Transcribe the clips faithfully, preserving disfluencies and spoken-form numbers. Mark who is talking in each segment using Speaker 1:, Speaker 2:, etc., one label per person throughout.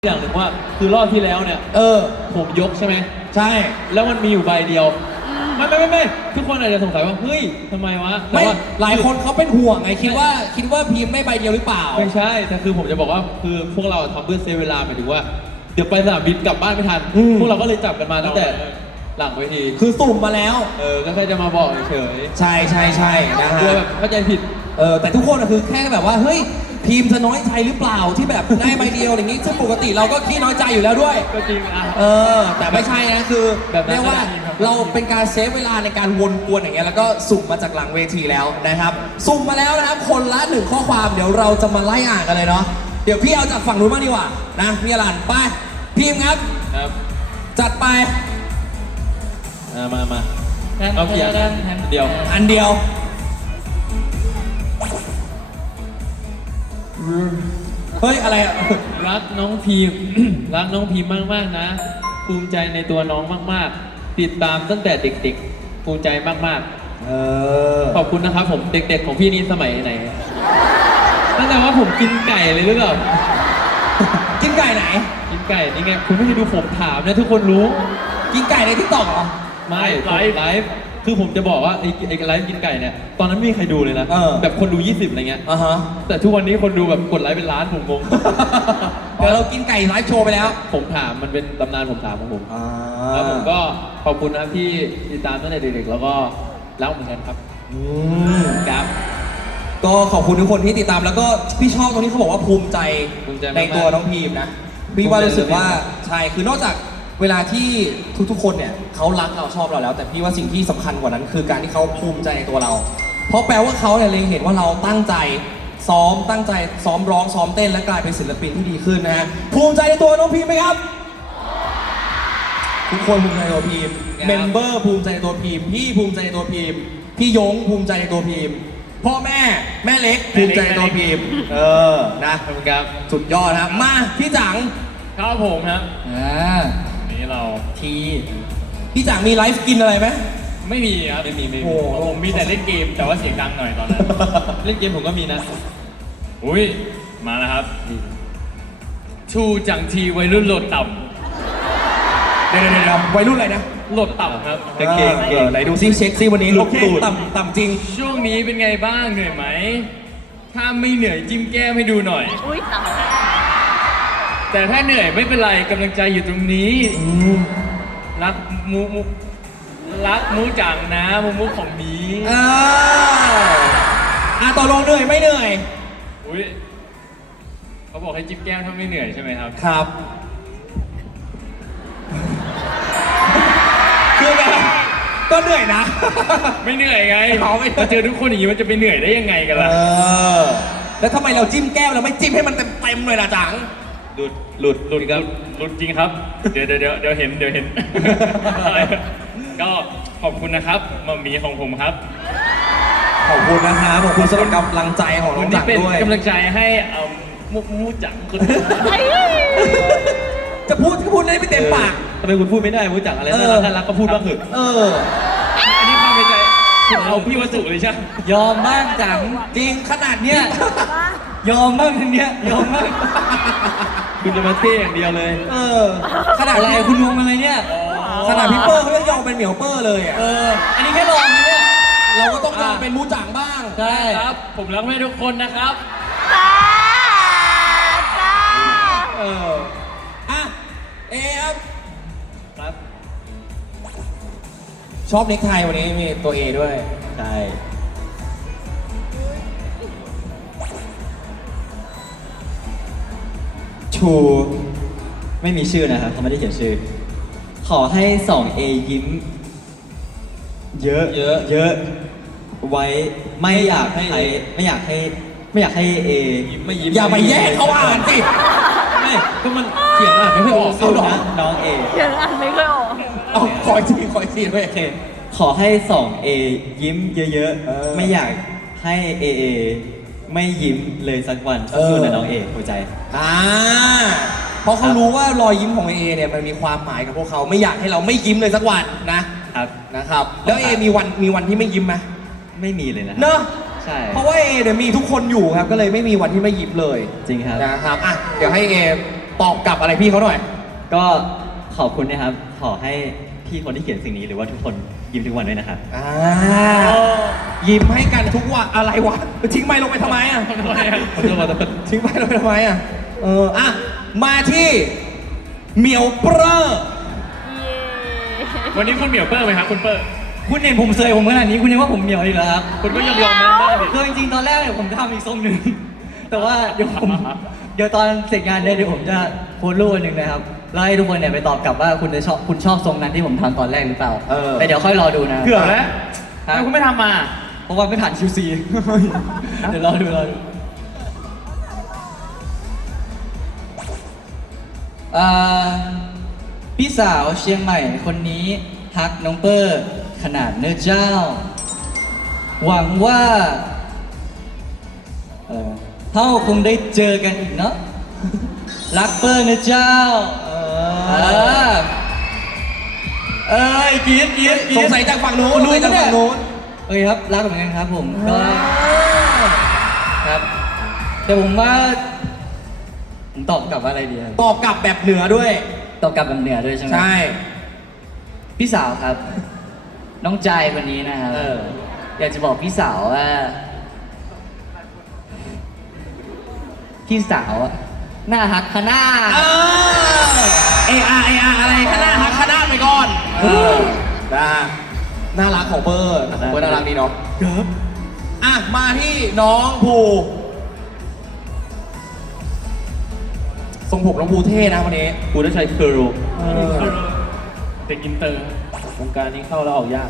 Speaker 1: อย่างหนึ่งว่าคือรอบที่แล้วเนี่ย
Speaker 2: เออ
Speaker 1: ผมยกใช่ไหม
Speaker 2: ใช่
Speaker 1: แล้วมันมีอยู่ใบเดียวไม่ไม่ไม่ไม่ทุกคนอาจจะสงสัยว่าเฮ้ยทำไมวะ
Speaker 2: ไม่หลายคนเขาเป็นห่วงไงคิดว่าคิดว่าพิมพ์ไม่ใบเดียวหรือเปล่า
Speaker 1: ไม่ใช่แต่คือผมจะบอกว่าคือพวกเราทำเพื่อเซฟเวลาหมายถึงว่าเดี๋ยวไปสนามบินกลับบ้านไม่ทันพวกเราก็เลยจับกันมาตั้งแต่หลังเวที
Speaker 2: คือสุ่มมาแล้ว
Speaker 1: เออก็แค่จะมาบอกเฉย
Speaker 2: ใช่ใช่ใช่นะฮะ
Speaker 1: กลัวแบบเข้าใจผิด
Speaker 2: เออแต่ทุกคนคือแค่แบบว่าเฮ้ยพิมพ์จะน้อยใจหรือเปล่าที่แบบได้ใบเดียวอย่างนี้ซึ่งปกติเราก็ขี้น้อยใจอยู่แล้วด้วย
Speaker 1: ก็จริงอ่ะ
Speaker 2: เออแต่ไม่ใช่นะคือเรียกว่าเราเป็นการเซฟเวลาในการวนกวนอย่างเงี้ยแล้วก็สุ่มมาจากหลังเวทีแล้วนะครับสุ่มมาแล้วนะครับคนละหนึ่งข้อความเดี๋ยวเราจะมาไล่อ่านกันเลยเนาะเดี๋ยวพี่เอาจากฝั่งนู้นบ้างดีกว่านะพี่อรันไปพิมพ์ครับ
Speaker 1: ครับ
Speaker 2: จัดไป
Speaker 1: มามาเอาเพียงเดียว
Speaker 2: อันเดียวเฮ้ยอะไรอ่ะ
Speaker 1: รักน้องพีม รักน้องพีมมากๆนะภูมิใจในตัวน้องมากๆติดตามตั้งแต่เด็กๆภูมิใจมากๆเออขอบคุณนะครับผมเด็กๆของพี่นี่สมัยไหนตั้งแต่ว่าผมกินไก่เลยหรือเปล่า
Speaker 2: กินไก่ไหน
Speaker 1: กินไก่นี่ไงคุณไม่ได้ดูผมถามนะทุกคนรู้
Speaker 2: กินไก่ในทิกตอกเหรอ
Speaker 1: ไม่ไลฟ์ไลฟ์คือผมจะบอกว่าไอ้ไอ้ไลฟ์กินไก่เนี่ยตอนนั้นไม่มีใครดูเลยนะแบบคนดูยี่สิบอะไรเงี้ย
Speaker 2: อ่าฮะ
Speaker 1: แต่ทุกวันนี้คนดูแบบกดไลฟ์เป็นล้านผมงง
Speaker 2: แต่เรากินไก่ไลฟ์โชว์ไปแล้ว
Speaker 1: ผมถามมันเป็นตำนานผมถามของผมแล้วผมก็ขอบคุณนะที่ติดตามตั้งแต่เด็กๆแล้วก็รักเหมือนกันครับ
Speaker 2: อืม
Speaker 1: ครับ
Speaker 2: ก็ขอบคุณทุกคนที่ติดตามแล้วก็พี่ชอบตรงที่เขาบอกว่าภูมิใจในตัวน้องพีมนะพี่ว่ารู้สึกว่าใช่คือนอกจากเวลาที่ทุกๆคนเนี่ยเขารักเราชอบเราแล้วแต่พี่ว่าสิ่งที่สำคัญกว่านั้นคือการที่เขาภูมิใจในตัวเรา เพราะแปลว่าเขาเนี่ยเล็งเห็นว่าเราตั้งใจซ้อมตั้งใจซ้อมร้องซ้อมเต้นและกลายเป็นศิลปินที่ดีขึ้นนะฮะภูมิใจในตัวน้องพีมไหมครับทุกคนภูมิใจในตัวพีมเมมเบอร์ภูมิใจในตัวพีมพี่ภูมิใจในตัวพีมพี่ยงภูมิใจในตัวพีมพ่อแม่แม่เล็กภูมิใจในตัวพีมเออนะ
Speaker 1: ขอบคุณครับ
Speaker 2: สุดยอดครับมาพี่จัง
Speaker 1: ครับผมครับ
Speaker 2: อ่า
Speaker 1: นี่เรา
Speaker 2: ทีพี่จังมีไลฟ์กินอะไรไหม
Speaker 1: ไม่มีครับไม่มีไม่มีผมมีแต่เล่นเกมแต่ว่าเสียงดังหน่อยตอนนั้นเล่นเกมผมก็มีนะอุ้ยมาแล้วครับชูจังทีวัยรุ่นโหลดต่
Speaker 2: ำเดี๋ยวเดี๋ยววัยรุ่นอะไรนะ
Speaker 1: โหลดต่ำครับ
Speaker 2: เก่งเก่งไหนดูซิเช็คซิวันนี้โหลดต่ำต่ำจริง
Speaker 1: ช่วงนี้เป็นไงบ้างเหนื่อยไหมถ้าไม่เหนื่อยจิ้มแก้มให้ดูหน่อย
Speaker 3: อุ้ยต่ำ
Speaker 1: แต่ถ้าเหนื่อยไม่เป็นไรกำลังใจอยู่ตรงนี้รักมูมูรักมูจังนะมูมูของนี้
Speaker 2: อ่าอ่ะต่อรองเหนื่อยไม่เหนื่อย
Speaker 1: อุ้ยเขาบอกให้จิ้มแก้มถ้าไม่เหนื่อยใช่ไหมครับ
Speaker 2: ครับคือแบบก็เหนื่อยนะ
Speaker 1: ไม่เหนื่อยไงมาเจอทุกคนอย่างนี้มันจะไปเหนื่อยได้ยังไงกันล่ะ
Speaker 2: เออแล้วทำไมเราจิ้มแก้มเราไม่จิ้มให้มันเต็มเต็มเลยล่ะจัง
Speaker 1: หลุดหลุดหลุดครับหลุดจริงครับเดี๋ยวเดี๋ยวเดี๋ยวเห็นเดี๋ยวเห็นก็ขอบคุณนะครับมัมมี่ของผมครับ
Speaker 2: ขอบคุณนะครับขอบคุณสำหรับกำลังใจของน้องจังด้วย
Speaker 1: กำลังใจให้มุกมูจังคุณ
Speaker 2: จะพูดก็พูดได้ไม่เต็มปาก
Speaker 1: ทำไมคุณพูดไม่ได้มูจังอะไรน่ารักก็พูดบ้างเถอะ
Speaker 2: เออ
Speaker 1: อันนี้ความในใจคุณเอาพี่วัสดุเลยใช่
Speaker 2: ยอมบ้างจังจริงขนาดเนี้ยยอมบ้างทีเนี้ยยอมบ้าง
Speaker 1: คุณจะมาเต้อย่างเดียวเลย
Speaker 2: เออขนาดอะไรคุณลงอะไรเนี่ยขนาดพี่เปอร์เขายังยอมเป็นเหมียวเปอร์เลยอ่ะเอออันนี้แค่ลองเนี่ยเราก็ต้องยอมเป็นมูจังบ้าง
Speaker 1: ใช่ครับผมรักแม่ทุกคนนะครับ
Speaker 3: จ้าจ้า
Speaker 2: เอออ่ะเอฟ
Speaker 1: ครับ
Speaker 2: ชอบเน็กไทวันนี้มีตัวเอด้วย
Speaker 1: ใช่ชูไม่มีชื่อนะครับเขาไม่ได้เขียนชื่อขอให้สองเอยิ้มเยอะเยอะเยอะไว้ไม่อยากให้ไม่อยากให้ไม่อยากให้เอยิ้มไม่ยิ้ม
Speaker 2: อย่าไปแยกเขาอ่านสิ
Speaker 1: ไม่ก็มันเขียนอ่านไม่ค่อยออกเอานะน้องเอ
Speaker 3: เขียนอ่านไม่ค่อยออก
Speaker 2: เอาคอยทีคอยทีด้วย
Speaker 1: โอเคขอให้สองเอยิ้มเยอะๆไม่อยากให้เอเอไม่ยิ้มเลยสักวันสู้ๆนะน้องเอหัวใจ
Speaker 2: อ่าเพราะเขารู้ว่ารอยยิ้มของเอเนี่ยมันมีความหมายกับพวกเขาไม่อยากให้เราไม่ยิ้มเลยสักวันนะครับนะครับแล้วเอมีวันมีวันที่ไม่ยิ้มไหม
Speaker 1: ไม่มีเลยนะ
Speaker 2: เนอะ
Speaker 1: ใช่
Speaker 2: เพราะว่าเอเนี่ยมีทุกคนอยู่ครับก็เลยไม่มีวันที่ไม่ยิ้มเลย
Speaker 1: จริงครับ
Speaker 2: นะครับอ่ะเดี๋ยวให้เอตอบกลับอะไรพี่เขาหน่อย
Speaker 4: ก็ขอบคุณนะครับ ขอให้พี่คนที่เขียนสิ่งนี้หรือว่าทุกคนยิ้มทุกวันด้วยนะครับ
Speaker 2: อ่ายิ้มให้กันทุกวันอะไรวะทิ้งไม้ลงไปทำไมอ่ะ
Speaker 1: ขอโทษขอโทษขอโทษ
Speaker 2: ทิ้งไม้ลงไปทำไมอ่ะเอออ่ะมาที่เหมียวเปรอ
Speaker 3: เย้
Speaker 1: วันนี้คุณเหมียวเปอร์ไหมครับคุณเปอร์
Speaker 4: คุณเห็นผมเซยผมขนาดนี้คุณยังว่าผมเหนียวอีกเหรอครับ
Speaker 1: คุณก็ยอมยอมนะได้ดิ
Speaker 4: คือจริงๆตอนแรกเนี่ยผมจะทำอีกทรงหนึ่ง แต่ว่าเดี๋ยวผมเดี๋ยวตอนเสร็จงานเนี่ยเดี๋ยวผมจะโพสต์รูปอันหนึ่งนะครับแล้วให้ทุกคนเนี่ยไปตอบกลับว่าคุณจะชอบคุณชอบทรงนั้นที่ผมทำตอนแรกหรือเปล่า
Speaker 2: เออ
Speaker 4: แต่เดี๋ยวค่อยรอดูนะ
Speaker 1: เกือบแล้ว
Speaker 4: ฮะ
Speaker 1: ทำไมคุณไม่ทำมา
Speaker 4: เพราะว่าไม่ผ่าน คิว ซี เดี๋ยวรอดูรอดูอ่าพี่สาวเชียงใหม่คนนี้ฮักน้องเปอร์ขนาดเนื้อเจ้า หวังว่าเออเท่าคงได้เจอกันอีกเนาะ รักเปอร์นะเจ้า
Speaker 2: เอ
Speaker 4: เอ
Speaker 2: อ
Speaker 4: อเอ้ยกรีดกรีดกรี๊ด
Speaker 2: สงสัยจากฝั่งนู้น
Speaker 4: รู้
Speaker 2: สงสัยจาก
Speaker 4: เนี่ย
Speaker 2: ฝั่งนู้น
Speaker 4: โอเคครับรักเหมือนกันครับผมก็ครับแต่ผมว่าผมตอบกลับว่าอะไรดีครับ
Speaker 2: ตอบกลับแบบเหนือด้วย
Speaker 4: ตอบกลับแบบเหนือด้วยใช่ไหม
Speaker 2: ใช่
Speaker 4: พี่สาวครับ น้องใจายวันนี้นะครับ
Speaker 2: เออ
Speaker 4: อยากจะบอกพี่สาวว่า พี่สาวอะหน้าฮักขนาด
Speaker 2: เออเออาร์เออาร์อะไรคณะฮักคณะไปก่อน เออน่าน่ารักของเบอร์ของเบอร์น่ารักดีเนาะครับอ่ะ มาที่น้องภูทรงผมน้องภูเท่นะวันนี้
Speaker 1: กูได้ใช้เคอร์โร
Speaker 2: เออ
Speaker 1: เด็กอินเตอร์วงการนี้เข้าแล้วออกยาก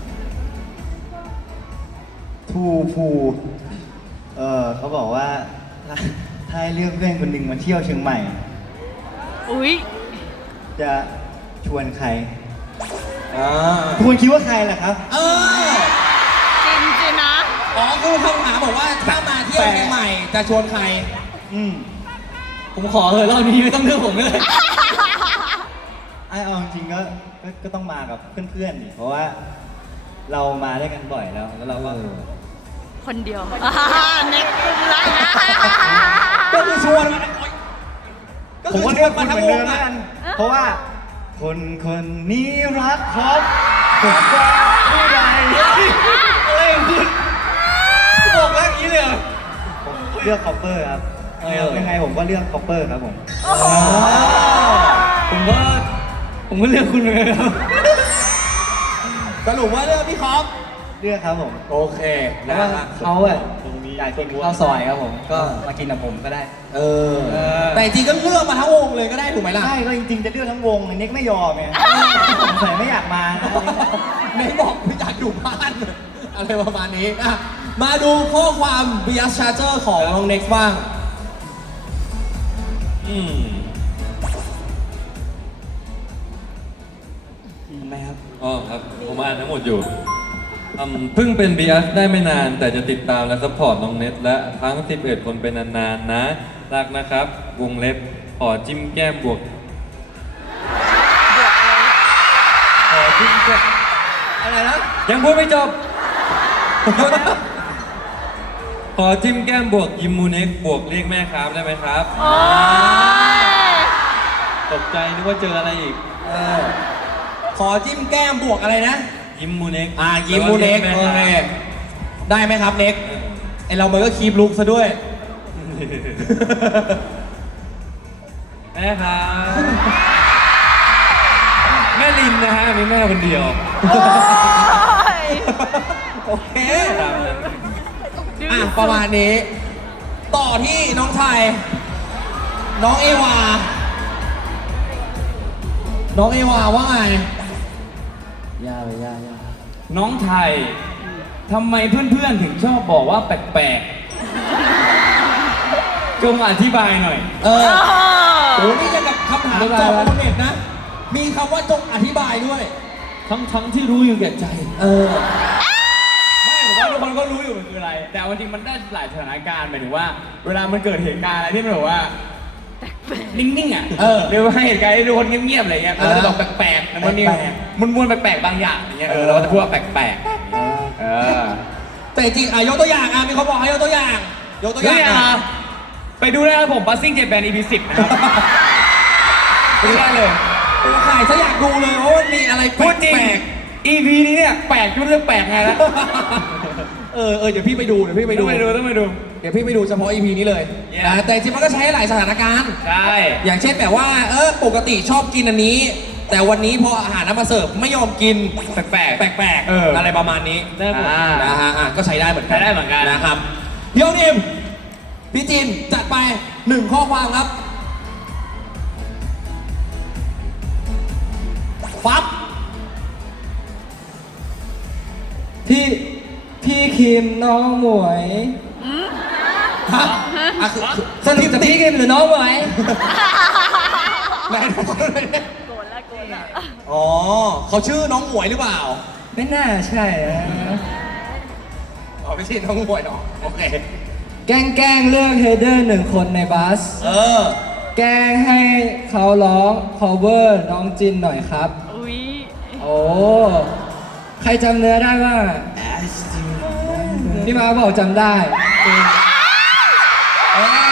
Speaker 5: ทูภูเออเขาบอกว่า ถ้าถ้าให้เลือกเพื่อนคนหนึ่งมาเที่ยวเชียงใหม่
Speaker 3: อุ๊ย
Speaker 5: จะชวนใคร
Speaker 2: อ่า
Speaker 5: คุณคิดว่าใครล่ะครับ
Speaker 2: เออ
Speaker 3: จริงจริงนะ
Speaker 2: อ๋อคือคำถามบอกว่าถ้ามาเที่ยวเชียงใหม่จะชวนใคร
Speaker 5: อืม
Speaker 4: ผมขอเลยรอบนี้ไม่ต้องเลือกผมเลย
Speaker 5: ไอเอาจริงๆก็ก็ก็ต้องมากับเพื่อนๆดิเพราะว่าเรามาด้วยกันบ่อยแล้ว แล้วเราก็
Speaker 3: คนเดียวอ่าเน็กกุมละ
Speaker 2: ก็คือชวนมาก็
Speaker 5: ผม
Speaker 2: คือ
Speaker 5: ก็
Speaker 2: ช
Speaker 5: เลื
Speaker 2: ว
Speaker 5: อน ก
Speaker 2: มา
Speaker 5: คุณ
Speaker 2: ทั้
Speaker 5: เห
Speaker 2: ง
Speaker 5: มือน
Speaker 2: ว
Speaker 5: เดิ
Speaker 2: ง
Speaker 5: มแล้ว
Speaker 2: อ่ะ
Speaker 5: กัน เพราะว่า คนคนนี้รักครับผมก็ผู้ใดอะไรของคุณบอกแล้วอย่างนี้เลยเหรอผมเลือกคอปเปอร์ครับ
Speaker 4: เออ
Speaker 5: ยังไงผมก็เลือกคอปเปอร์ครับผม
Speaker 4: ผมก็ผมก็เลือกคุณเหมือนกันครับ
Speaker 2: สรุปว่าเรื่องพี่คอป
Speaker 5: เลือกครับผม
Speaker 2: โอเค
Speaker 5: แล้ว
Speaker 2: นะ
Speaker 5: ก็
Speaker 2: ฮะ
Speaker 5: เขาอะอยากกินข้าวซอยครับผม ก็มากินกับผมก็ได้
Speaker 2: เออ
Speaker 5: เออ
Speaker 2: แต่จริงๆก็เลือกมาทั้งวงเลยก็ได้ถูกไหมล่ะ
Speaker 5: ใช่ก็จริงๆจะเลือกทั้งวงไอ้เน็กไม่ยอมไงสงสัยไม่อยากมานะ
Speaker 2: ไม่บอกไม่อยากอยู่บ้านอะไรประมาณนี้อ่ะมาดูข้อความบิยัสชาร์เจอร์ของน้องเน็กซ์บ้าง
Speaker 1: อืม
Speaker 4: ทำไมครับ
Speaker 6: อ๋อครับ ผมอ่านทั้งหมดอยู่อืมเพิ่งเป็น บี เอส ได้ไม่นาน แต่จะติดตามและซัพพอร์ตน้องเน็ตและทั้ง สิบเอ็ด คนเป็นนานๆนะ รักนะครับ วงเล็บ ขอจิ้มแก้มบวก ขอจิ้มแก้ม
Speaker 2: อะไรนะ
Speaker 6: ยังพูดไม่จบ ขอจิ้มแก้มบวกยิมมูเน็กบวกเรียกแม่ครับได้ไหมครับ
Speaker 3: โอ้ย
Speaker 1: ตกใจนึกว่าเจออะไรอีก
Speaker 2: เออ ขอจิ้มแก้มบวกอะไรนะ
Speaker 6: ยิมมูเน็ก
Speaker 2: อ่ายิ้มมูเน็ก
Speaker 6: แล้ว
Speaker 2: โอ
Speaker 6: รีย
Speaker 2: เค
Speaker 6: แม่รับ
Speaker 2: ได้ไหมครับเน็กไอเรามันก็คีบลุกซะด้วย
Speaker 6: แม่ครับ แม่ลินนะฮะมีแม่คนเดียว
Speaker 3: โอ้ย
Speaker 2: โอเค
Speaker 6: ตามนั้น
Speaker 2: อ่ะประมาณนี้ ต่อที่น้องชาย น้องเอวา น้องเอวาว่าไง
Speaker 4: ยากเลยยากยาก
Speaker 7: น้องไทย ทำไมเพื่อนๆ ถึงชอบบอกว่าแปลกๆ จงอธิบายหน่อย
Speaker 2: เออ
Speaker 3: โอ้
Speaker 2: โอ้นี่จะกับคำถามจอบคอมเมนต์นะ มีคำว่าจงอธิบายด้วย
Speaker 7: ทั้งทั้งที่รู้อยู่แก่ใจ
Speaker 2: เออ
Speaker 7: ไม่ผมว่าทุกคนก็รู้อยู่มันคืออะไร แต่เอาจริงๆมันได้หลายสถานการณ์หมายถึงว่า เวลามันเกิดเหตุการณ์อะไรที่มันแบบว่า นิ่งๆอ่ะ
Speaker 2: เออ
Speaker 7: หรือว่าเหตุการณ์ที่ทุกคนเงียบๆอะไรเงี้ยมันก็จะบอกแปลกๆมันมี
Speaker 2: แปลก
Speaker 7: มันมวนๆแปลกๆบางอย่างอย่างเงี้ยเออเราก็จะพูดว่าแปลกๆเออ
Speaker 2: แต่จริงๆอ่ะยกตัวอย่างอ่ะมีคนบอกให้ยกตัวอย่าง ยกตัวอย่าง
Speaker 7: เนี่ย
Speaker 2: อ่ะ
Speaker 7: ไปดูได้ครับผม Buzzing Japan อี พี สิบนะครับไม่ได้เลย
Speaker 2: โอ้ขายซะอยากดูเลยว่ามันมีอะไรแป
Speaker 7: พูดจริง
Speaker 2: ลก
Speaker 7: อี พี นี้เนี่ยแปลกยุ่งเรื่องแปลกไงแล้ว
Speaker 2: ๆเออเออเดี๋ยวพี่ไปดูเดี๋ยวพี่ไป
Speaker 7: ต้
Speaker 2: ดู
Speaker 7: องไปดูต้องไปดู
Speaker 2: เดี๋ยวพี่ไปดูเฉพาะ อี พี นี้เลย
Speaker 7: Yeah
Speaker 2: นะแต่จริงๆมันก็ใช้หลายสถานการณ์
Speaker 7: ใช่
Speaker 2: อย่างเช่นแบบว่าเออปกติชอบกินอันนี้ แต่วันนี้พออาหารนำมาเสิร์ฟไม่ยอมกินแปลกๆแปลก
Speaker 7: เอออ
Speaker 2: อะไรประมาณนี้
Speaker 1: ได้หมด
Speaker 7: อ่า
Speaker 2: นะฮะอ่ะก็ใช้ได้เหมือนกัน
Speaker 7: ใช้ได้เหมือนกัน
Speaker 2: นะครับพี่โอนิมพี่จินจัดไปหนึ่งข้อความครับฟับ
Speaker 4: พี่พี่คิมน้องหมวย
Speaker 2: ฮะอ่ะคือคือ
Speaker 4: สรุปจะพี่คิมหรือน้องหมวย
Speaker 2: ไหนดูก่อนเลยเนี่ย
Speaker 3: โกรธแล้วโกรธแล้ว
Speaker 2: อ๋อเขาชื่อน้องหมวยหรือเปล่า
Speaker 4: ไม่น่าใช่นะ
Speaker 2: อ๋อไม่ใช่น้องหมวยเนาะโอเค
Speaker 4: แกล้งแกล้งเลือกเฮเดอร์หนึ่งคนในบัส
Speaker 2: เออ
Speaker 4: แกล้งให้เขาร้อง cover น้องจินหน่อยครับ
Speaker 3: อุ้ย
Speaker 4: โอ้ ใครจำเนื้อได้บ้างพี่มาบอกจำได้
Speaker 2: เออ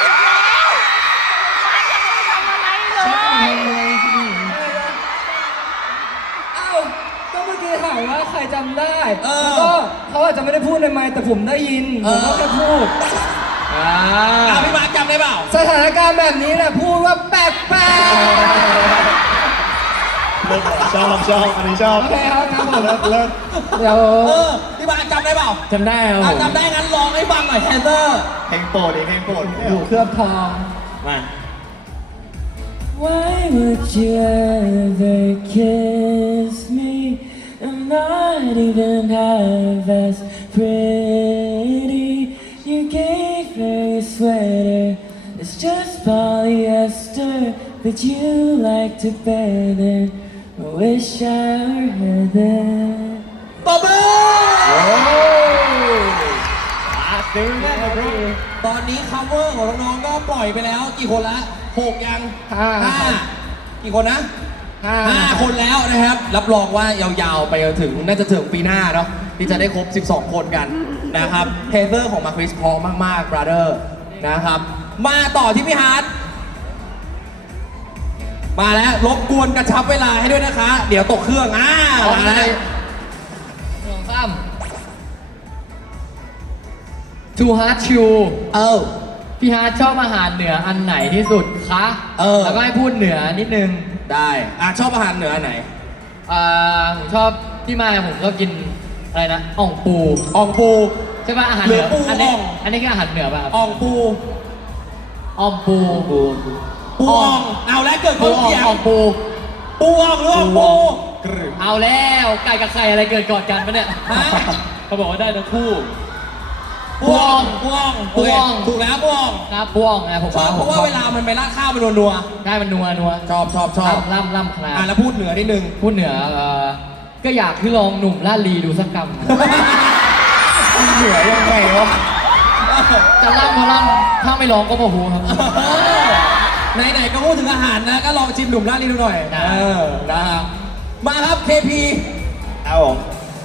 Speaker 4: เอ้า ก็เมื่อกี้ถามว่าใครจำได้
Speaker 2: เออ
Speaker 4: แล้วก็เขาอาจจะไม่ได้พูดในไมค์แต่ผมได้ยิน
Speaker 2: เอ
Speaker 4: ผม
Speaker 2: อ
Speaker 4: ก็แค่พูด
Speaker 1: อ่า
Speaker 2: อ่ะพี่มาร์คจำได้เปล่า
Speaker 4: สถานการณ์แบบนี้แหละพูดว่าแปลกแปลก
Speaker 5: ชอบชอบอันนี้ชอบ
Speaker 4: โอเคครับครับผม
Speaker 5: เลิศเลิศ
Speaker 4: เดี๋ยว
Speaker 2: เออพี่มาร์คจำได้เปล่า
Speaker 1: จำได้ครับผ
Speaker 2: อ่ะ
Speaker 1: ม
Speaker 2: จำได้งั้นลองให้ฟังหน่อยแฮนเตอร์
Speaker 5: เพลงโปรดดิเพลงโปรด
Speaker 4: อยู่เคลือบทอง
Speaker 5: มา
Speaker 8: Why would you ever kiss me? I'm not even half as pretty. You gave her your sweater. It's just polyester, but you like to bear it. I wish I were Heather.
Speaker 2: ตบมือ
Speaker 7: ซื้อแน่เลยบร
Speaker 2: ตอนนี้ cover ของน้องๆก็ปล่อยไปแล้วกี่คนละหกยัง
Speaker 4: ห้า
Speaker 2: ห้ากี่คนนะ
Speaker 4: ห้า
Speaker 2: ห้าคนแล้วนะครับ รับรองว่ายาวๆไปจนถึงน่าจะถึงปีหน้าเนาะที่จะได้ครบ สิบสอง คนกันนะครับเทเ e อร์ของมาคริสพอมากๆ brother นะครับ มาต่อที่พี่ฮาร์ดมาแล้วรบกวนกระชับเวลาให้ด้วยนะคะ เดี๋ยวตกเครื่องอ่ามาแล้ว
Speaker 4: สองสาม Too hard to
Speaker 2: เออ
Speaker 4: พี่ฮาร์ดชอบอาหารเหนืออันไหนที่สุดคะ
Speaker 2: เออ
Speaker 4: แล้วก็ให้พูดเหนือนิดนึง
Speaker 2: ได้อ่ะชอบอาหารเหนืออันไหน
Speaker 4: อ่าผมชอบที่มาผมชอบกินอะไรนะอ่องปู
Speaker 2: อ่องปู
Speaker 4: ใช่ป่ะอาหารเหนือ
Speaker 2: หรือปู
Speaker 4: อันนี้
Speaker 2: อ่อง
Speaker 4: อันนี้คืออาหารเหนือป่ะครับ
Speaker 2: อ่องปู
Speaker 4: อ่องปู
Speaker 2: ปูอ่องเอาแล้วเกิด
Speaker 4: ปู
Speaker 2: เขา
Speaker 4: อ่อง
Speaker 2: เสียง
Speaker 4: อ่องปู
Speaker 2: ปูอ่องหรืออ่องปู
Speaker 4: เอาแล้วไก่กับไข่อะไรเกิดก่อนกันปะเนี่ย
Speaker 2: ฮะ
Speaker 1: เขาบอกว่าได้ทั้งคู่
Speaker 2: ปูอ่องปูอ่อง
Speaker 4: ปูอ่อง
Speaker 2: โเคถูกแล้วปูอ่อง
Speaker 4: ครับปูอ่องนะผม
Speaker 2: ชอบเพราะว่าเวลามันไปราดข้าวมันนัว
Speaker 4: ได้มันนัวนัว
Speaker 2: ๆชอบชอบชอบ
Speaker 4: ล่ำล่ำคลา
Speaker 2: อ่ะแล้วพูดเหนือนิดนึง
Speaker 4: พูดเหนือเอ่อก็อยากที่ลองหนุ่มลาดลีดูสักกำ
Speaker 2: เหนือยังไงวะ
Speaker 4: จะล่ำก็ล่ำถ้าไม่ลองก็โมโหครับ
Speaker 2: ไหนๆก็พูดถึงอาหารนะ ก็ลองชิมหนุ่มร้านนี้ดูหน่อย
Speaker 4: ได้
Speaker 2: เออนะครับมาครับ เค พี
Speaker 5: เอาผม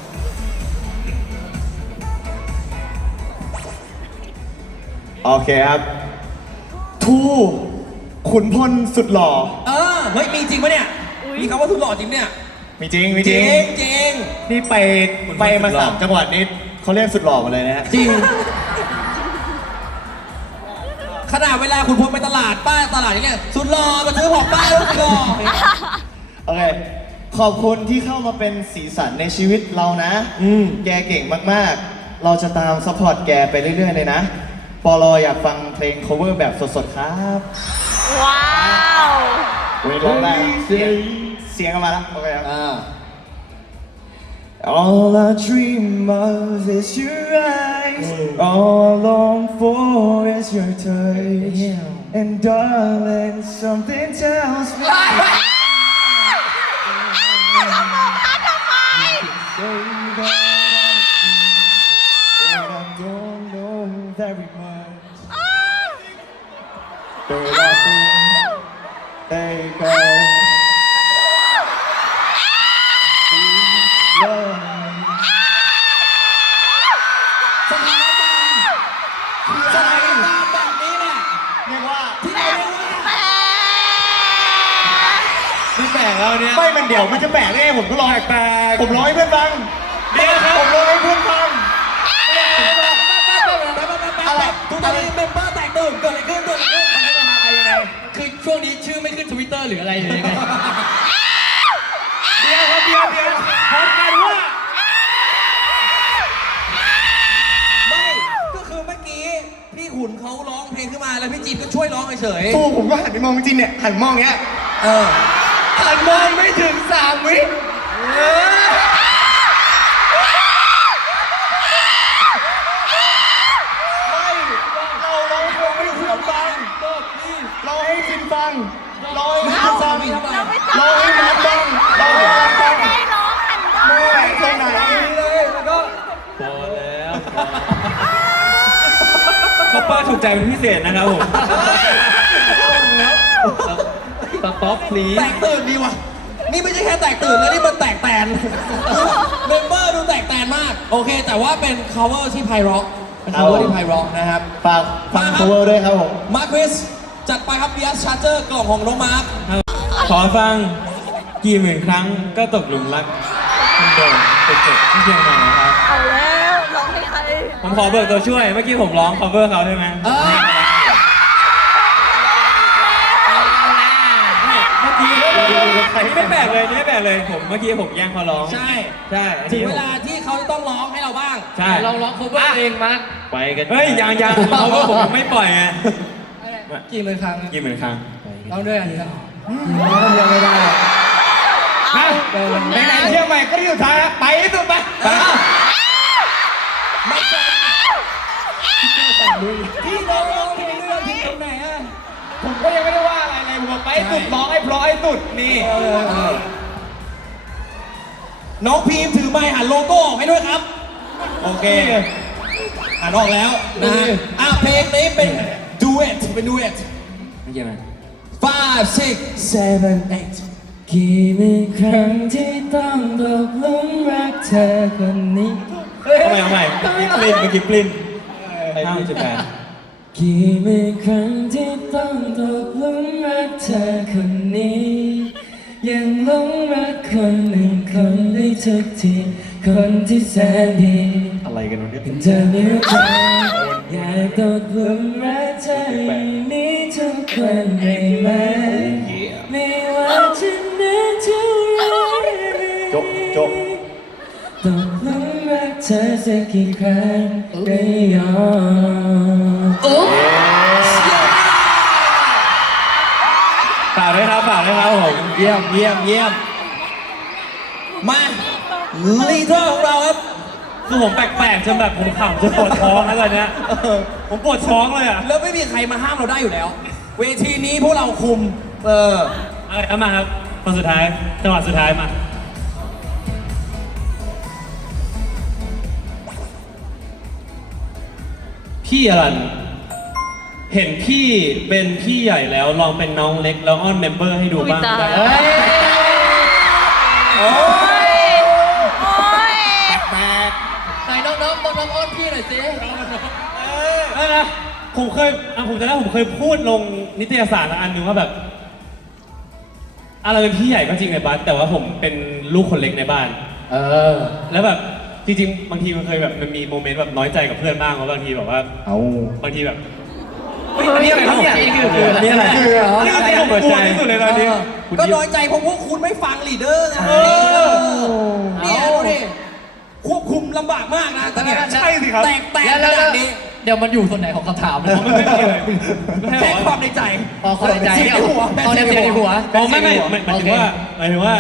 Speaker 5: โอเคครับ ทูขุนพลสุดหล่อ
Speaker 2: เออเฮ้ยมีจริงปะเนี่ย มีคำว่าทุกหล่อจริงเนี่ย
Speaker 5: มีจริง มี
Speaker 2: จ
Speaker 5: จริ
Speaker 2: ริ
Speaker 5: ง
Speaker 2: งจริง
Speaker 5: นี่ไปไปมาสามจังหวัดนี้เขาเรียกสุดหล่อหมาเลยนะฮะ
Speaker 2: จริง ขนาดเวลาคุณพลไปตลาดป้าตลาดอย่างเงี้ยสุดหล่อมาซื้อของป้าแล้วสุดหล่อ
Speaker 5: โอเค ขอบคุณที่เข้ามาเป็นสีสันในชีวิตเรานะ
Speaker 2: อืม
Speaker 5: แกเก่งมากๆ เราจะตามซัพพอร์ตแกไปเรื่อยๆเลยนะ ปอลออยากฟังเพลง cover แบบสดๆครับ
Speaker 3: ว้าว
Speaker 5: เวลาแรกเสียงเสียงออกมาแล้วโอเคครับ
Speaker 2: อ่า
Speaker 5: All I dream of is your eyes. All I long for is your touch. And darling, something tells me. And I don't know very much. But I think they go. Love me.
Speaker 2: สถานการณ์สถานการณ์แบบนี้เนี่ย
Speaker 5: เรียกว่า
Speaker 2: ที่เราเรียกว่า
Speaker 7: ไม่แปลกแล้วเนี่ย
Speaker 5: ไม่มันเดี๋ยวมันจะแปลกแน่ผมก็ร้องแปลกผมร้องให้เพื่อนฟัง
Speaker 7: เดี๋ยวครับ
Speaker 5: ผมร้องให้เพื่อนฟัง
Speaker 2: อะไรทุกตอนนี้เมมเบอร์แตกตื่นเกิดอะไรขึ้นเกิดอะไรขึ้น
Speaker 1: คือช่วงนี้ชื่อไม่ขึ้นทวิตเตอร์หรืออะไรหรือยังไง
Speaker 7: เดี๋ยวครับเดี๋ยวเดี๋ยวพร้อมกันว่า
Speaker 2: ไม่ก็คือเมื่อกี้พี่ขุนเขาร้องเพลงขึ้นมาแล้วพี่จีนก็ช่วยร้องเฉย
Speaker 5: ตู้ผมก็หันไปมองจริงเนี่ยหันมองเงี้ย
Speaker 2: ๆเออ
Speaker 5: หันมองไม่ถึงสามวิไม่เราร้องเพลงให้เพื่อนฟังร้องให้จินฟังร้องให้ฟัง
Speaker 3: เราไม่ต้อง
Speaker 5: ร้องให้น้องฟังร้องให้น้องฟัง
Speaker 3: ให้น้องหันมา
Speaker 5: ไม่แหวนตรงไหนเลยแล้วก็
Speaker 1: พอแล้ว
Speaker 7: คอปเปอร์ถูกใจเป็นพิเศษนะครับผม
Speaker 1: สต็อปพลี
Speaker 2: แตกตื่นดีว่ะนี่ไม่ใช่แค่แตกตื่นแล้วนี่มันแตกแตนเมมเบอร์ดูแตกแตนมากโอเค แต่ว่าเป็น cover ที่ไพเราะเป็น cover ที่ไพเราะนะครับ
Speaker 5: ฝากฟัง cover ด้วยครับผม
Speaker 2: มาร์คริสจัดไปครับ บี เอส Charger กล่องของน้องมาร์ค
Speaker 7: ขอฟังกี่หมื่นครั้งก็ตกหลุมรักคุณโดนเจ็บๆที่เชียงใหม่นะครับ
Speaker 3: เอาแล้วร้องให้ใคร
Speaker 7: ผมขอเบิกตัวช่วย เมื่อกี้ผมร้อง cover เขาใช่ไหม
Speaker 2: เออ
Speaker 7: เมื่อกี้ไม่แปลกเลยไม่แปลกเลยผมเมื่อกี้ผมแย่งเขาร้อง
Speaker 2: ใช่
Speaker 7: ใช่อัน
Speaker 2: ถึ
Speaker 7: นี้
Speaker 2: ง
Speaker 7: ผ
Speaker 2: เว
Speaker 7: ม
Speaker 2: ลาที่เขาจะต้องร้องให้เราบ้าง
Speaker 7: ใช่
Speaker 1: เราร้อง cover เองมาร์คไปกัน
Speaker 7: เฮ้ยยังยังเขาก็ผมยังไม่ปล่อยไง
Speaker 4: กี่หมื่นครั้ง
Speaker 7: กี่หมื่นครั้ง
Speaker 4: ร้องด้วยอันนี้ก็
Speaker 5: ยังไม่ได้
Speaker 3: เอา
Speaker 5: ในไหนเชียงใหม่ก็ที่สุดท้ายแล้วไปให้สุดไปไป
Speaker 2: ไม่ใช่ที่น้องร้องเพลงเรื่องที่ตรงไหนอะ
Speaker 5: ผมก็ยังไม่ได้ว่าอะไรเลยผมไปให้สุดร้องให้เพราะให้สุดนี่
Speaker 2: น้องพีมถือไมค์หันโลโก้ออกให้ด้วยครับ โอเคหันออกแล้วนะฮะอ่ะเพลงนี้เป็นดูเอทเป็นดูเอท
Speaker 7: ไม่เกี่ยวนะ
Speaker 2: five six seven eight
Speaker 8: กี่หมื่นครั้งที่ต้องตกหลุมรักเธอคนนี้
Speaker 7: ทำไมทำไมเมื่อกี้ปลิ้นเมื่อกี้ปลิ้นห้าสิบแปด
Speaker 8: กี่หมื่นครั้งที่ต้องตกหลุมรักเธอคนนี้ ยังหลงรักคนหนึ่งคนได้ทุกทีคนที่แสนดี
Speaker 5: อะไรกันวะเนี่ย
Speaker 8: เป็นเธอเหนือใจอยากตกหลุมรักเธออย่างนี้ทุกวันได้ไหมไม่ว่าจะนานเท่าไร
Speaker 5: จบจบ
Speaker 8: ตกหลุมรักเธอสักกี่ครั้งได้ยอม
Speaker 7: ฝากด้วยครับฝากด้วยครับผม
Speaker 2: เยี่ยมเยี่ยมเยี่ยมมาลีเดอร์ของเราครับ
Speaker 7: คือผมแปลกๆจนแบบผมขำจนปวดท้องแล้วตอนเนี้ยผมปวดท้องเลยอ่ะ
Speaker 2: แล้วไม่มีใครมาห้ามเราได้อยู่แล้ว เวทีนี้พวกเราคุม เออ
Speaker 7: เอาเอามาครับคนสุดท้ายจังหวะสุดท้ายมา พี่อรัน เห็นพี่เป็นพี่ใหญ่แล้วลองเป็นน้องเล็กแล้วอ้อนเมมเบอร์ให้ดูบ้างได้ไหม
Speaker 2: โอ้ย
Speaker 3: โอ้ย
Speaker 2: แปลก
Speaker 1: ไหนน้องๆน้องน้องอ้อนพี่หน่อยสิ
Speaker 7: นั่นนะผมเคยอ่ะผมจะได้ผมเคยพูดลงนิตยสารอันหนึ่งว่าแบบอ่ะเราเป็นพี่ใหญ่ก็จริงในบ้านแต่ว่าผมเป็นลูกคนเล็กในบ้าน
Speaker 1: เออ
Speaker 7: แล้วแบบจริงๆบางทีมันเคยแบบมันมีโมเมนต์แบบน้อยใจกับเพื่อนบ้างว่าบางทีแบบว่า
Speaker 5: เอา
Speaker 7: บางทีแบบ
Speaker 1: อันนี้อะไรครับเนี่ยคือคืออันนี้อะไร
Speaker 5: คือเหรอ
Speaker 7: นี่คือสิ่งที่ผมกลัวที่สุดในตอนนี้
Speaker 2: ก็น้อยใจเพราะพวกคุณไม่ฟังลีดเดอร์ไงเนี่ยดูดิควบคุมลำบากมากนะแต่เนี่ย
Speaker 5: ใช่สิครับ
Speaker 2: แตกแตก
Speaker 1: แล้ว
Speaker 2: ข
Speaker 1: แล้ว
Speaker 2: นาดนี้
Speaker 1: เดี๋ยวมันอยู่ส่วนไหนของคำถามเลย
Speaker 7: ผมไม่มีเลยไม่ให้
Speaker 2: แค่
Speaker 7: บอก
Speaker 2: ควา
Speaker 7: ว่าม
Speaker 2: ในใจ
Speaker 1: อ๋อเข้าใจ
Speaker 2: เสียงในหัว
Speaker 1: เอาเนี่ยเสียงในหัว
Speaker 7: ผมไม่ไม่หมายถึงว่าหมายถึงว่า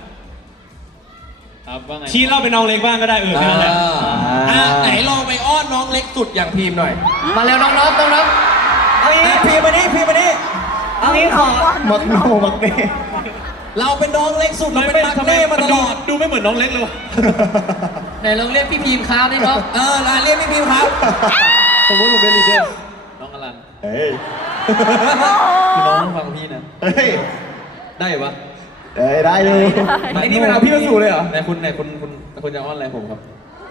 Speaker 1: ครับว่าไง
Speaker 7: ชี้เราเป็นน้องเล็กบ้างก็ได้เออแค่นั้นแหละ
Speaker 2: อ่าไหนลองไปอ้อนน้องเล็กสุดอย่างพีมหน่อย
Speaker 1: มาเร็วน้องๆน้อง
Speaker 2: เอางี้พีมมานี่พีมมานี่
Speaker 5: เอางี้ขอมักโนมักเน่
Speaker 2: เราเป็นน้องเล็กสุดเราเป็นมักเน่มาตลอด
Speaker 7: ดูไม่เหมือนน้องเล็กเลยวะ
Speaker 1: ๆไหนลองเรียกพี่พีมค้าได้น้อง
Speaker 2: เออลาเรียกพี่พีมครับ
Speaker 1: สมมติผมเป็นลีดเดอร์น้องอลัน
Speaker 5: เฮ้ย
Speaker 1: คือน้องต้องฟังพี่นะ
Speaker 5: เฮ้ย
Speaker 1: ได้ปะ
Speaker 5: เอ้ยได้อยู่
Speaker 2: ไอ้นี่มันเอาพี่มาสู่เลยเหรอ
Speaker 1: ไหนคุณไหนคุณคุณคุณจะอ้อนอะไรผมครับ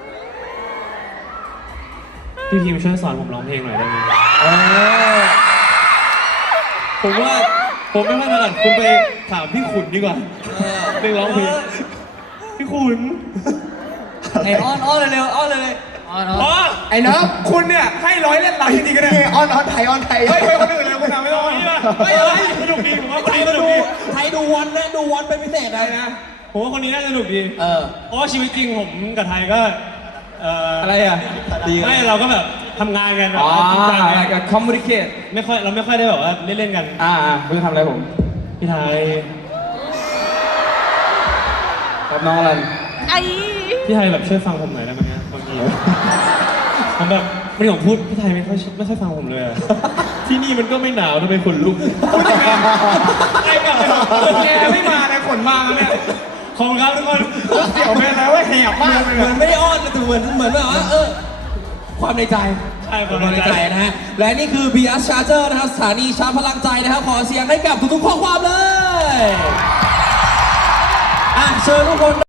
Speaker 7: พี่พิมช่วยสอนผมร้องเพลงหน่อยได้ไหม
Speaker 2: เออ
Speaker 7: ผมว่าผมไม่ค่อยถนัดคุณไปถามพี่ขุนดีกว่าเรื่องร้องเพลงพี่ขุน
Speaker 4: ไออ้อนอ้อนเร็วๆอ้อนเลยอ้อนอ้อน
Speaker 7: อ๋อ
Speaker 5: ไอ้น้องคุณเนี่ยให้ร้อยเล่นเราจริงๆกันเนี่ยออนออนไทยออนไทยเฮ้ยเฮ้ยคนอื่นเลยคุณทำไม่ต้อง
Speaker 7: นี่ป่ะเฮ้ยเฮ้ยสนุกดีผมว่าคน
Speaker 2: ไทย
Speaker 7: นี้ส
Speaker 2: มา
Speaker 7: นุก
Speaker 2: ดู
Speaker 7: ดี
Speaker 2: ไทยดูวันนะดูวันเป็นพิเศษเลยนะ
Speaker 7: ผมว่าคนนี้น่าจะสนุกดี
Speaker 2: เออ
Speaker 7: เพราะว่าชีวิตจริงผมกับไทยก็เอ่อ
Speaker 5: อะไรอ่ะดี
Speaker 7: ไม่เราก็แบบทำงานกันแบบ
Speaker 5: อ๋อ
Speaker 7: จริงจัง
Speaker 5: อะไร
Speaker 7: ไง
Speaker 5: กับคอมมูนิเคต
Speaker 7: ไม่ค่อยเราไม่ค่อยได้แบบว่าเล่นๆกัน
Speaker 5: อ่าอ่าคุณจะทำอะไรผม
Speaker 7: พี่ไทย
Speaker 5: ครับน้องอะไร
Speaker 3: ไอ้
Speaker 7: พี่ไทยแบบช่วยฟังผมหน่อยได้ไหมเนี่ยบางทีผมแบบไม่ได้ผมพูดพี่ไทยไม่ค่อยไม่ค่อยฟังผมเลยอะ
Speaker 1: ที่นี่มันก็ไม่หนาวทำไมขนลุก
Speaker 5: พูดยังไงไอ้แบบแกไม่มาในขนมาแล้วเนี่ย
Speaker 7: ขอบคุณครับทุกคน
Speaker 5: เสี่ยวไปแล้วว่าแหบมากเลย
Speaker 2: เหมือนไม่ได้อ้อนแต่เหมือนเหมือนแบบว่าเออความในใจ
Speaker 7: ใช่ความ
Speaker 2: ความ
Speaker 7: ใน
Speaker 2: ใน
Speaker 7: ใจ
Speaker 2: ใจนะฮะและนี่คือ บี เอส Charger นะครับสถานีชาร์จพลังใจนะครับขอเสียงให้กับทุกๆข้อความเลยอ่ะเชิญทุกคน